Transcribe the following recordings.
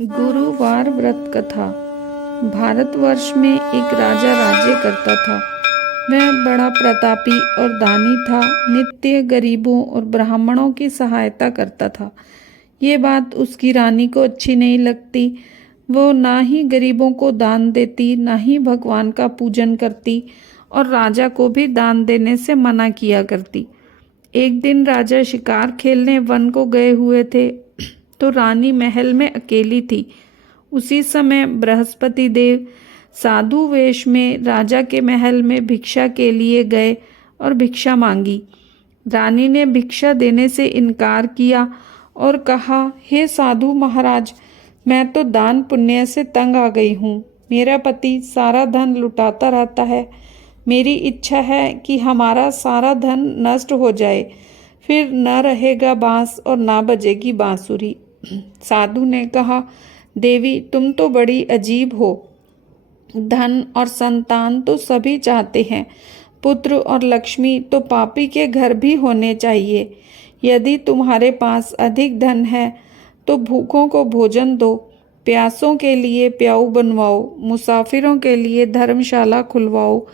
गुरुवार व्रत कथा। भारतवर्ष में एक राजा राज्य करता था। वह बड़ा प्रतापी और दानी था। नित्य गरीबों और ब्राह्मणों की सहायता करता था। ये बात उसकी रानी को अच्छी नहीं लगती। वो ना ही गरीबों को दान देती, ना ही भगवान का पूजन करती और राजा को भी दान देने से मना किया करती। एक दिन राजा शिकार खेलने वन को गए हुए थे तो रानी महल में अकेली थी। उसी समय बृहस्पति देव साधु वेश में राजा के महल में भिक्षा के लिए गए और भिक्षा मांगी। रानी ने भिक्षा देने से इनकार किया और कहा, हे साधु महाराज, मैं तो दान पुण्य से तंग आ गई हूँ। मेरा पति सारा धन लुटाता रहता है। मेरी इच्छा है कि हमारा सारा धन नष्ट हो जाए, फिर न रहेगा बांस और ना बजेगी बांसुरी। साधु ने कहा, देवी, तुम तो बड़ी अजीब हो। धन और संतान तो सभी चाहते हैं, पुत्र और लक्ष्मी तो पापी के घर भी होने चाहिए। यदि तुम्हारे पास अधिक धन है तो भूखों को भोजन दो, प्यासों के लिए प्याऊ बनवाओ, मुसाफिरों के लिए धर्मशाला खुलवाओ।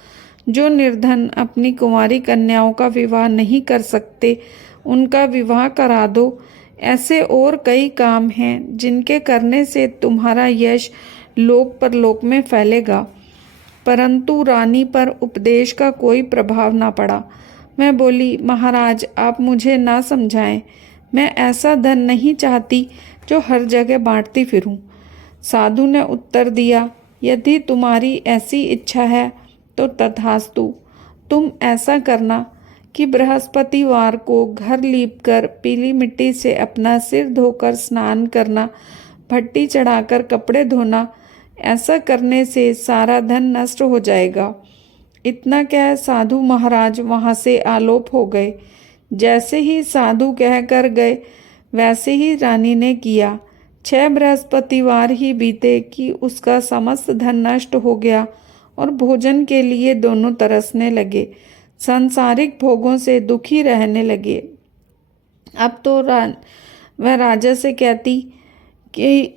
जो निर्धन अपनी कुंवारी कन्याओं का विवाह नहीं कर सकते, उनका विवाह करा दो। ऐसे और कई काम हैं जिनके करने से तुम्हारा यश लोक परलोक में फैलेगा। परंतु रानी पर उपदेश का कोई प्रभाव ना पड़ा। मैं बोली, महाराज, आप मुझे ना समझाएं। मैं ऐसा धन नहीं चाहती जो हर जगह बांटती फिरूं। साधु ने उत्तर दिया, यदि तुम्हारी ऐसी इच्छा है तो तथास्तु। तुम ऐसा करना कि बृहस्पतिवार को घर लीपकर पीली मिट्टी से अपना सिर धोकर स्नान करना, भट्टी चढ़ाकर कपड़े धोना। ऐसा करने से सारा धन नष्ट हो जाएगा। इतना कह साधु महाराज वहाँ से आलोप हो गए। जैसे ही साधु कह कर गए वैसे ही रानी ने किया। 6 बृहस्पतिवार ही बीते कि उसका समस्त धन नष्ट हो गया और भोजन के लिए दोनों तरसने लगे, सांसारिक भोगों से दुखी रहने लगे। अब तो वह राजा से कहती कि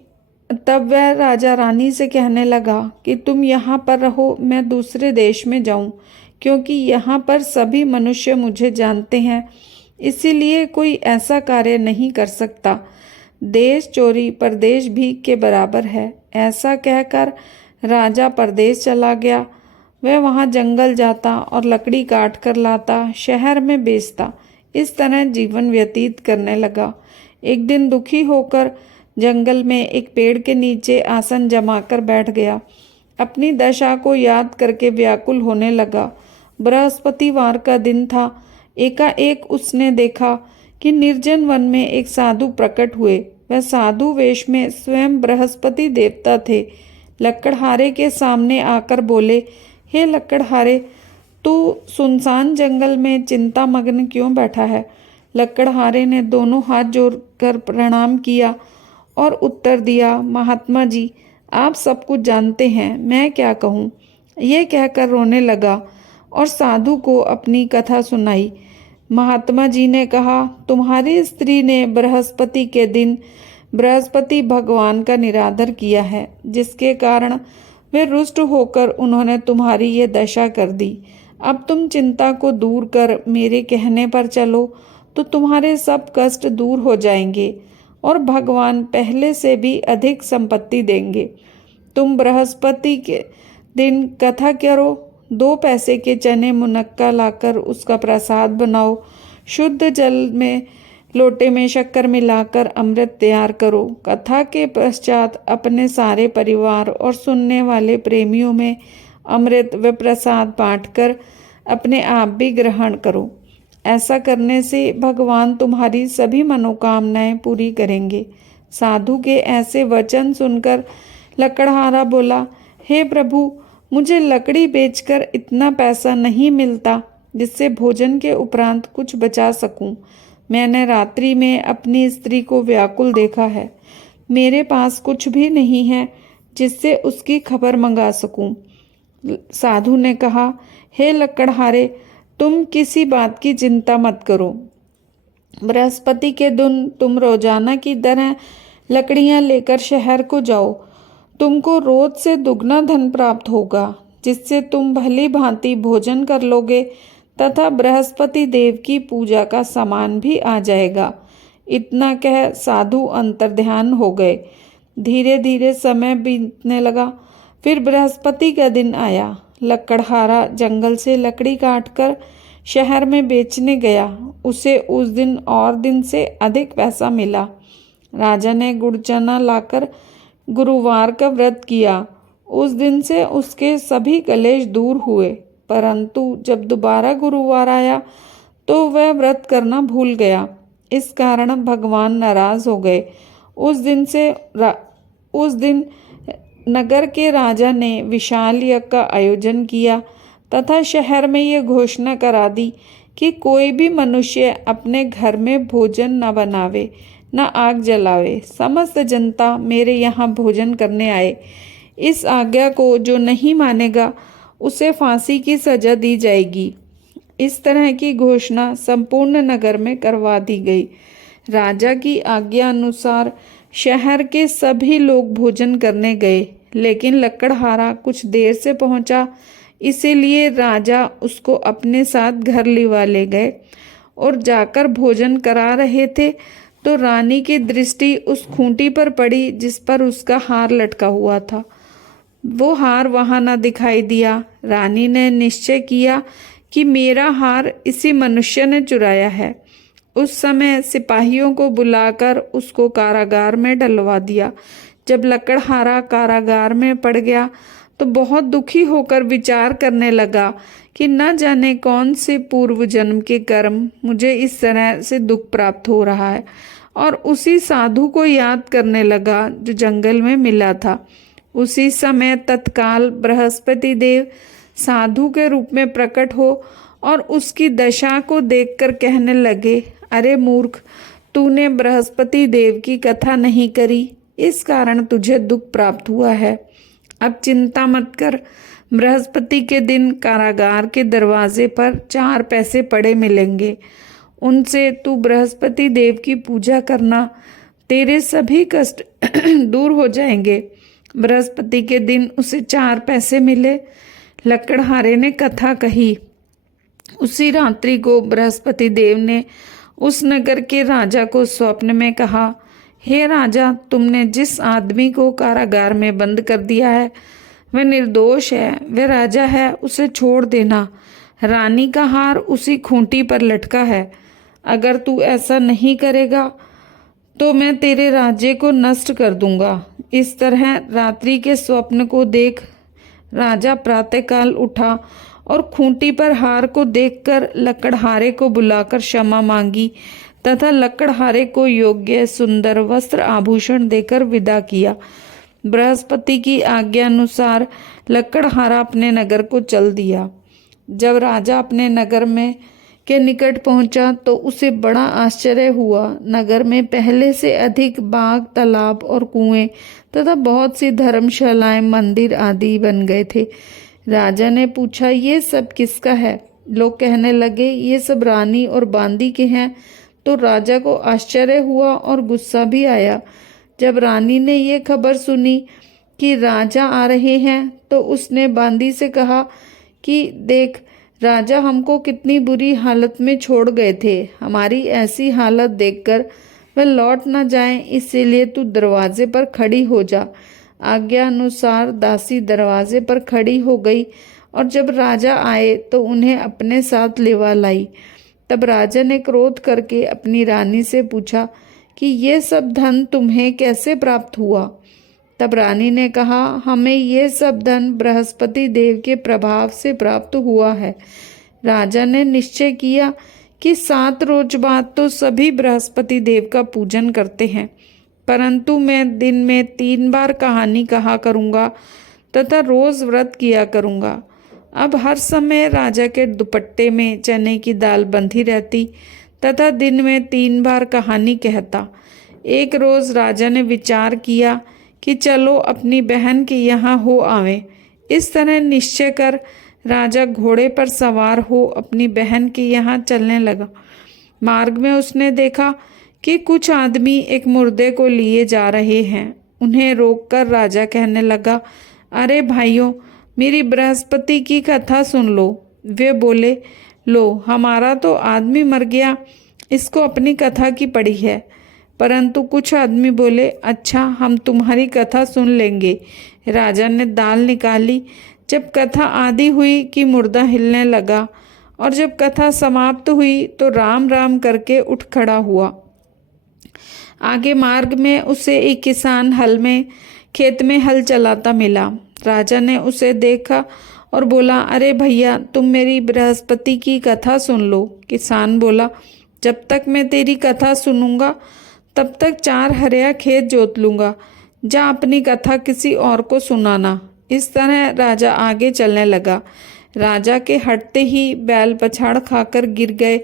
तब वह राजा रानी से कहने लगा कि तुम यहाँ पर रहो, मैं दूसरे देश में जाऊँ, क्योंकि यहाँ पर सभी मनुष्य मुझे जानते हैं। इसीलिए कोई ऐसा कार्य नहीं कर सकता। देश चोरी परदेश भीख के बराबर है। ऐसा कहकर राजा परदेश चला गया। वह वहाँ जंगल जाता और लकड़ी काट कर लाता, शहर में बेचता। इस तरह जीवन व्यतीत करने लगा। एक दिन दुखी होकर जंगल में एक पेड़ के नीचे आसन जमाकर बैठ गया। अपनी दशा को याद करके व्याकुल होने लगा। बृहस्पतिवार का दिन था। एकाएक उसने देखा कि निर्जन वन में एक साधु प्रकट हुए। वह साधु वेश में स्वयं बृहस्पति देवता थे। लकड़हारे के सामने आकर बोले, हे लकड़हारे, तू सुनसान जंगल में चिंता मग्न क्यों बैठा है? लकड़हारे ने दोनों हाथ जोड़कर प्रणाम किया और उत्तर दिया, महात्मा जी, आप सब कुछ जानते हैं, मैं क्या कहूँ। ये कहकर रोने लगा और साधु को अपनी कथा सुनाई। महात्मा जी ने कहा, तुम्हारी स्त्री ने बृहस्पति के दिन बृहस्पति भगवान का निरादर किया है, जिसके कारण वे रुष्ट होकर उन्होंने तुम्हारी ये दशा कर दी। अब तुम चिंता को दूर कर मेरे कहने पर चलो तो तुम्हारे सब कष्ट दूर हो जाएंगे और भगवान पहले से भी अधिक संपत्ति देंगे। तुम बृहस्पति के दिन कथा करो, 2 पैसे के चने मुनक्का लाकर उसका प्रसाद बनाओ, शुद्ध जल में लोटे में शक्कर मिलाकर अमृत तैयार करो। कथा के पश्चात अपने सारे परिवार और सुनने वाले प्रेमियों में अमृत व प्रसाद बांटकर अपने आप भी ग्रहण करो। ऐसा करने से भगवान तुम्हारी सभी मनोकामनाएं पूरी करेंगे। साधु के ऐसे वचन सुनकर लकड़हारा बोला, हे प्रभु, मुझे लकड़ी बेचकर इतना पैसा नहीं मिलता जिससे भोजन के उपरांत कुछ बचा सकूं। मैंने रात्रि में अपनी स्त्री को व्याकुल देखा है। मेरे पास कुछ भी नहीं है जिससे उसकी खबर मंगा सकूं। साधु ने कहा, हे लकड़हारे, तुम किसी बात की चिंता मत करो। बृहस्पति के दिन तुम रोजाना की तरह लकड़ियां लेकर शहर को जाओ। तुमको रोज से दुगना धन प्राप्त होगा, जिससे तुम भली भांति भोजन कर लोगे तथा बृहस्पति देव की पूजा का सामान भी आ जाएगा। इतना कह साधु अंतर्ध्यान हो गए। धीरे धीरे समय बीतने लगा। फिर बृहस्पति का दिन आया। लकड़हारा जंगल से लकड़ी काटकर शहर में बेचने गया। उसे उस दिन और दिन से अधिक पैसा मिला। राजा ने गुड़ चना लाकर गुरुवार का व्रत किया। उस दिन से उसके सभी कलेश दूर हुए। परंतु जब दोबारा गुरुवार आया तो वह व्रत करना भूल गया। इस कारण भगवान नाराज हो गए। उस दिन नगर के राजा ने विशाल यज्ञ का आयोजन किया तथा शहर में ये घोषणा करा दी कि कोई भी मनुष्य अपने घर में भोजन न बनावे, न आग जलावे। समस्त जनता मेरे यहाँ भोजन करने आए। इस आज्ञा को जो नहीं मानेगा उसे फांसी की सजा दी जाएगी। इस तरह की घोषणा संपूर्ण नगर में करवा दी गई। राजा की आज्ञा अनुसार शहर के सभी लोग भोजन करने गए, लेकिन लकड़हारा कुछ देर से पहुंचा, इसीलिए राजा उसको अपने साथ घर लिवा ले गए और जाकर भोजन करा रहे थे तो रानी की दृष्टि उस खूंटी पर पड़ी जिस पर उसका हार लटका हुआ था। वो हार वहां न दिखाई दिया। रानी ने निश्चय किया कि मेरा हार इसी मनुष्य ने चुराया है। उस समय सिपाहियों को बुलाकर उसको कारागार में डलवा दिया। जब लकड़हारा कारागार में पड़ गया तो बहुत दुखी होकर विचार करने लगा कि न जाने कौन से पूर्व जन्म के कर्म मुझे इस तरह से दुख प्राप्त हो रहा है, और उसी साधु को याद करने लगा जो जंगल में मिला था। उसी समय तत्काल बृहस्पति देव साधु के रूप में प्रकट हो और उसकी दशा को देखकर कहने लगे, अरे मूर्ख, तूने बृहस्पति देव की कथा नहीं करी, इस कारण तुझे दुख प्राप्त हुआ है। अब चिंता मत कर। बृहस्पति के दिन कारागार के दरवाजे पर 4 पैसे पड़े मिलेंगे। उनसे तू बृहस्पति देव की पूजा करना, तेरे सभी कष्ट दूर हो जाएंगे। बृहस्पति के दिन उसे 4 पैसे मिले। लकड़हारे ने कथा कही। उसी रात्रि को बृहस्पति देव ने उस नगर के राजा को स्वप्न में कहा, हे राजा, तुमने जिस आदमी को कारागार में बंद कर दिया है वह निर्दोष है, वह राजा है, उसे छोड़ देना। रानी का हार उसी खूंटी पर लटका है। अगर तू ऐसा नहीं करेगा तो मैं तेरे राज्य को नष्ट कर दूंगा। इस तरह रात्रि के स्वप्न को देख राजा प्रातःकाल उठा और खूंटी पर हार को देखकर लकड़हारे को बुलाकर क्षमा मांगी तथा लकड़हारे को योग्य सुंदर वस्त्र आभूषण देकर विदा किया। बृहस्पति की आज्ञा अनुसार लकड़हारा अपने नगर को चल दिया। जब राजा अपने नगर में के निकट पहुंचा तो उसे बड़ा आश्चर्य हुआ। नगर में पहले से अधिक बाग, तालाब और कुएं तथा बहुत सी धर्मशालाएं, मंदिर आदि बन गए थे। राजा ने पूछा, ये सब किसका है? लोग कहने लगे, ये सब रानी और बांदी के हैं। तो राजा को आश्चर्य हुआ और गुस्सा भी आया। जब रानी ने ये खबर सुनी कि राजा आ रहे हैं तो उसने बांदी से कहा कि देख, राजा हमको कितनी बुरी हालत में छोड़ गए थे। हमारी ऐसी हालत देखकर वह लौट न जाएं, इसीलिए तू दरवाजे पर खड़ी हो जा। आज्ञा अनुसार दासी दरवाजे पर खड़ी हो गई और जब राजा आए तो उन्हें अपने साथ लेवा लाई। तब राजा ने क्रोध करके अपनी रानी से पूछा कि ये सब धन तुम्हें कैसे प्राप्त हुआ? तब रानी ने कहा, हमें ये सब धन बृहस्पति देव के प्रभाव से प्राप्त हुआ है। राजा ने निश्चय किया कि 7 रोज बाद तो सभी बृहस्पति देव का पूजन करते हैं, परंतु मैं दिन में 3 बार कहानी कहा करूँगा तथा रोज व्रत किया करूँगा। अब हर समय राजा के दुपट्टे में चने की दाल बंधी रहती तथा दिन में 3 बार कहानी कहता। एक रोज राजा ने विचार किया कि चलो अपनी बहन के यहाँ हो आवें। इस तरह निश्चय कर राजा घोड़े पर सवार हो अपनी बहन के यहाँ चलने लगा। मार्ग में उसने देखा कि कुछ आदमी एक मुर्दे को लिए जा रहे हैं। उन्हें रोककर राजा कहने लगा, अरे भाइयों, मेरी बृहस्पति की कथा सुन लो। वे बोले, लो, हमारा तो आदमी मर गया, इसको अपनी कथा की पड़ी है। परंतु कुछ आदमी बोले, अच्छा, हम तुम्हारी कथा सुन लेंगे। राजा ने दाल निकाली। जब कथा आधी हुई कि मुर्दा हिलने लगा, और जब कथा समाप्त हुई तो राम राम करके उठ खड़ा हुआ। आगे मार्ग में उसे एक किसान खेत में हल चलाता मिला। राजा ने उसे देखा और बोला, अरे भैया, तुम मेरी बृहस्पति की कथा सुन लो। किसान बोला, जब तक मैं तेरी कथा सुनूंगा तब तक 4 हरिया खेत जोत लूंगा। जा अपनी कथा किसी और को सुनाना। इस तरह राजा आगे चलने लगा। राजा के हटते ही बैल पछाड़ खाकर गिर गए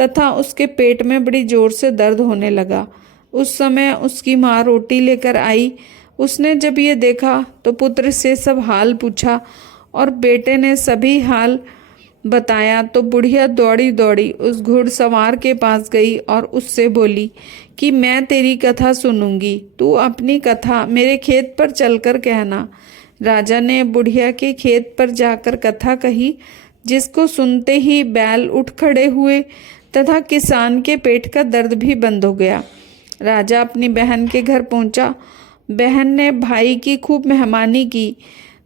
तथा उसके पेट में बड़ी जोर से दर्द होने लगा। उस समय उसकी माँ रोटी लेकर आई। उसने जब ये देखा तो पुत्र से सब हाल पूछा और बेटे ने सभी हाल बताया तो बुढ़िया दौड़ी दौड़ी उस घुड़सवार के पास गई और उससे बोली कि मैं तेरी कथा सुनूंगी, तू अपनी कथा मेरे खेत पर चलकर कहना। राजा ने बुढ़िया के खेत पर जाकर कथा कही, जिसको सुनते ही बैल उठ खड़े हुए तथा किसान के पेट का दर्द भी बंद हो गया। राजा अपनी बहन के घर पहुंचा। बहन ने भाई की खूब मेहमानी की।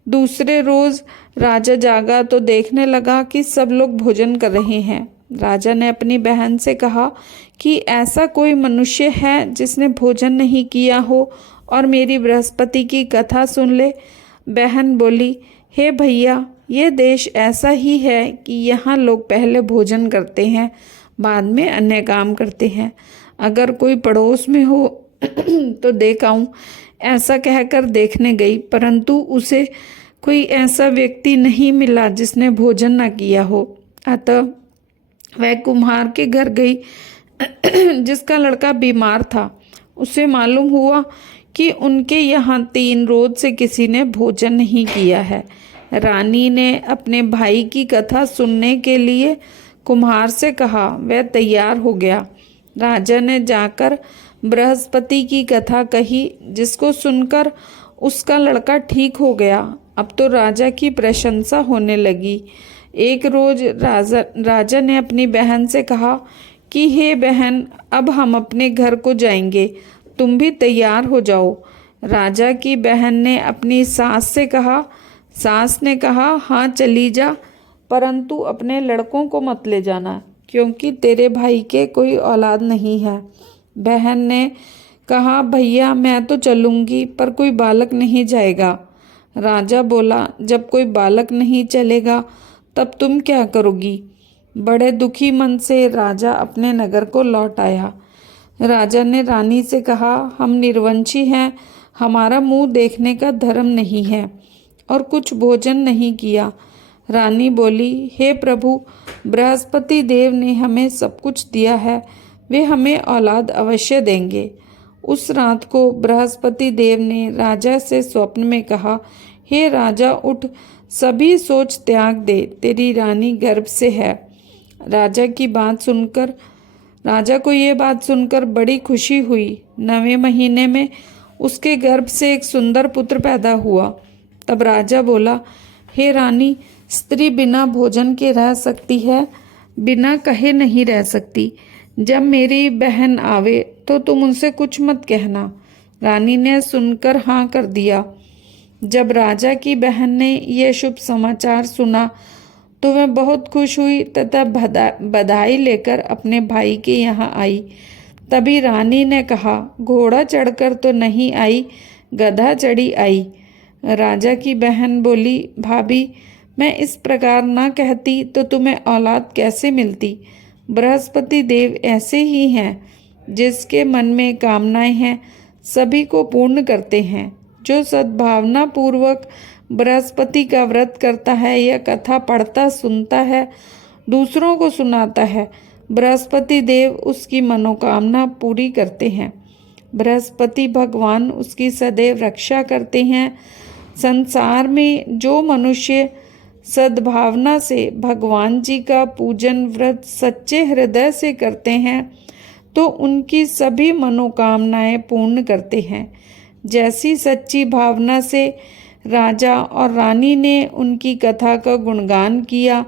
दूसरे रोज राजा जागा तो देखने लगा कि सब लोग भोजन कर रहे हैं। राजा ने अपनी बहन से कहा कि ऐसा कोई मनुष्य है जिसने भोजन नहीं किया हो और मेरी बृहस्पति की कथा सुन ले। बहन बोली, हे भैया, ये देश ऐसा ही है कि यहाँ लोग पहले भोजन करते हैं, बाद में अन्य काम करते हैं। अगर कोई पड़ोस में हो तो देख आऊं। ऐसा कहकर देखने गई, परंतु उसे कोई ऐसा व्यक्ति नहीं मिला जिसने भोजन न किया हो। अतः वह कुम्हार के घर गई जिसका लड़का बीमार था। उसे मालूम हुआ कि उनके यहाँ 3 रोज से किसी ने भोजन नहीं किया है। रानी ने अपने भाई की कथा सुनने के लिए कुम्हार से कहा। वह तैयार हो गया। राजा ने जाकर बृहस्पति की कथा कही, जिसको सुनकर उसका लड़का ठीक हो गया। अब तो राजा की प्रशंसा होने लगी। एक रोज राजा ने अपनी बहन से कहा कि हे बहन, अब हम अपने घर को जाएंगे, तुम भी तैयार हो जाओ। राजा की बहन ने अपनी सास से कहा। सास ने कहा, हाँ चली जा, परंतु अपने लड़कों को मत ले जाना, क्योंकि तेरे भाई के कोई औलाद नहीं है। बहन ने कहा, भैया मैं तो चलूंगी, पर कोई बालक नहीं जाएगा। राजा बोला, जब कोई बालक नहीं चलेगा तब तुम क्या करोगी? बड़े दुखी मन से राजा अपने नगर को लौट आया। राजा ने रानी से कहा, हम निर्वंशी हैं, हमारा मुंह देखने का धर्म नहीं है और कुछ भोजन नहीं किया। रानी बोली, हे प्रभु, बृहस्पति देव ने हमें सब कुछ दिया है, वे हमें औलाद अवश्य देंगे। उस रात को बृहस्पति देव ने राजा से स्वप्न में कहा, हे राजा, उठ, सभी सोच त्याग दे, तेरी रानी गर्भ से है। राजा को ये बात सुनकर बड़ी खुशी हुई। 9वें महीने में उसके गर्भ से एक सुंदर पुत्र पैदा हुआ। तब राजा बोला, हे रानी, स्त्री बिना भोजन के रह सकती है, बिना कहे नहीं रह सकती। जब मेरी बहन आवे तो तुम उनसे कुछ मत कहना। रानी ने सुनकर हाँ कर दिया। जब राजा की बहन ने यह शुभ समाचार सुना तो वह बहुत खुश हुई तथा बधाई लेकर अपने भाई के यहाँ आई। तभी रानी ने कहा, घोड़ा चढ़कर तो नहीं आई, गधा चढ़ी आई। राजा की बहन बोली, भाभी, मैं इस प्रकार ना कहती तो तुम्हें औलाद कैसे मिलती? बृहस्पति देव ऐसे ही हैं, जिसके मन में कामनाएं हैं सभी को पूर्ण करते हैं। जो सद्भावना पूर्वक बृहस्पति का व्रत करता है या कथा पढ़ता सुनता है, दूसरों को सुनाता है, बृहस्पति देव उसकी मनोकामना पूरी करते हैं। बृहस्पति भगवान उसकी सदैव रक्षा करते हैं। संसार में जो मनुष्य सद्भावना से भगवान जी का पूजन व्रत सच्चे हृदय से करते हैं, तो उनकी सभी मनोकामनाएं पूर्ण करते हैं। जैसी सच्ची भावना से राजा और रानी ने उनकी कथा का गुणगान किया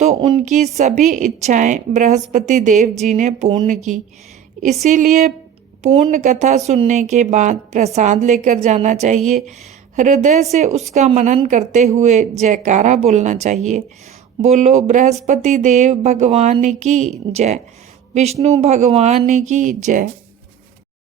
तो उनकी सभी इच्छाएं बृहस्पति देव जी ने पूर्ण की। इसीलिए पूर्ण कथा सुनने के बाद प्रसाद लेकर जाना चाहिए। हृदय से उसका मनन करते हुए जयकारा बोलना चाहिए। बोलो बृहस्पति देव भगवान की जय, विष्णु भगवान की जय।